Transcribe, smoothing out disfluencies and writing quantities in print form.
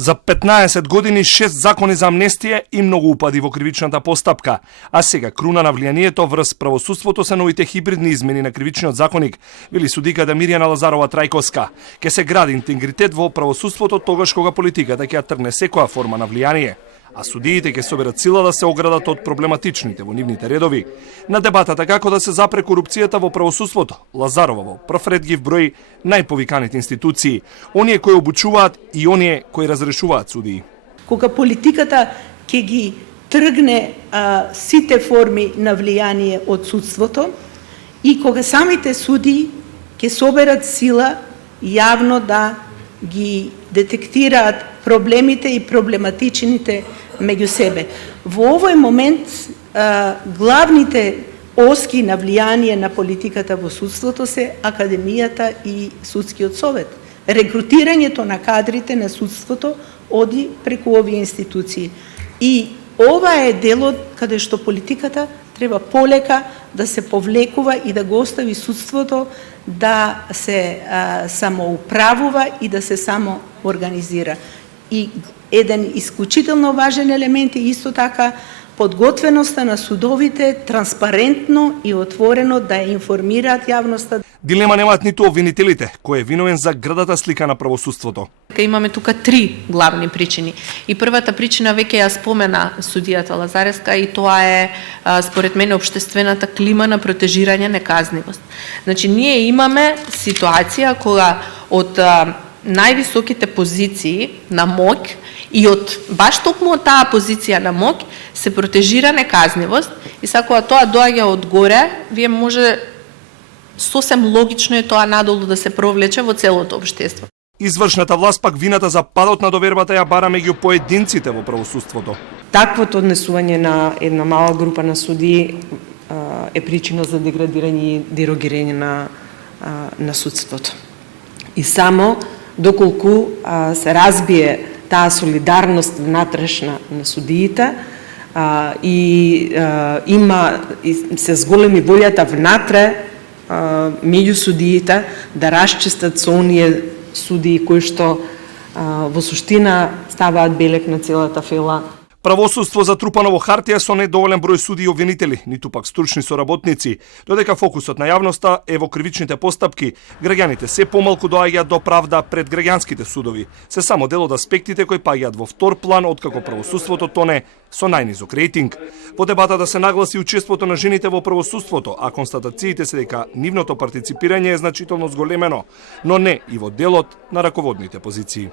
За 15 години 6 закони за амнестија и многу упади во кривичната постапка, а сега круна на влијанието врз правосудството се новите хибридни измени на кривичниот законник, вели судиката Мирјана Лазарова Трајковска. Ке се гради интегритет во правосудството тогаш кога политиката ќе ја тргне секоја форма на влијание, а судиите ќе соберат сила да се оградат од проблематичните во нивните редови. На дебатата како да се запре корупцијата во правосудството, Лазарова во прв ред ги вброи најповиканите институции, оние кои обучуваат и оние кои разрешуваат судии. Кога политиката ќе ги тргне сите форми на влијание од судството и кога самите судии ќе соберат сила јавно да ги детектираат проблемите и проблематичните меѓу себе. Во овој момент главните оски на влијание на политиката во судството се Академијата и Судскиот совет. Рекрутирањето на кадрите на судството оди преку овие институции. И ова е делот каде што политиката треба полека да се повлекува и да го остави судството да се самоуправува и да се самоорганизира. И еден исклучително важен елемент е исто така подготвеноста на судовите транспарентно и отворено да ја информираат јавноста. Дилема немаат ниту обвинителите, кој е виновен за градата слика на правосудството. Имаме тука три главни причини. И првата причина веќе ја спомена судијата Лазареска и тоа е според мене општествената клима на протежирање неказнивост. Значи ние имаме ситуација кога од највисоките позиции на моќ и од баш токму од таа позиција на моќ се протежира неказнивост и сакоа тоа доаѓа од горе, вие може сосем логично е тоа надолу да се провлече во целото општество. Извршната власт пак вината за падот на довербата ја бара меѓу поединците во правосудството. Таквото однесување на една мала група на судии е причина за деградирање и дерогирање на судството. И само доколку се разбие таа солидарност внатрешна на судиите и се зголеми волјата внатре меѓу судиите да расчистат со оние судии кои што во суштина ставаат белег на целата фела. Правосудство затрупано во хартија со недоволен број судии и обвинители, ниту пак стручни соработници, додека фокусот на јавноста е во кривичните постапки, граѓаните се помалку доаѓаат до правда пред граѓанските судови, се само дел од аспектите кои паѓаат во втор план откако правосудството тоне со најнизок рейтинг. Во дебата да се нагласи учеството на жените во правосудството, а констатациите се дека нивното партиципирање е значително зголемено, но не и во делот на раководните позиции.